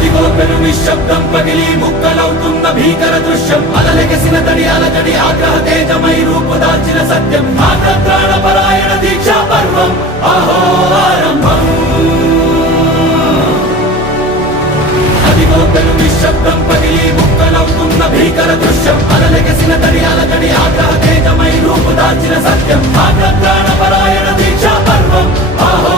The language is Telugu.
అదిగో పెను నిశ్శబ్దం పగిలి ముక్కలవుతున్న భీకర దృశ్యం అలలెగసిన తడి అలజడి ఆగ్రహ తేజమై రూపుదాల్చిన సత్యం ఆగ్రత్రాణపరాయణ దీక్షా పర్వం అహో ఆరంభం అదిగో పెను నిశ్శబ్దం పగిలి ముక్కలవుతున్న భీకర దృశ్యం అలలెగసిన తడి అలజడి ఆగ్రహ తేజమై రూపుదాల్చిన సత్యం ఆగ్రత్రాణపరాయణ దీక్షా పర్వం అహో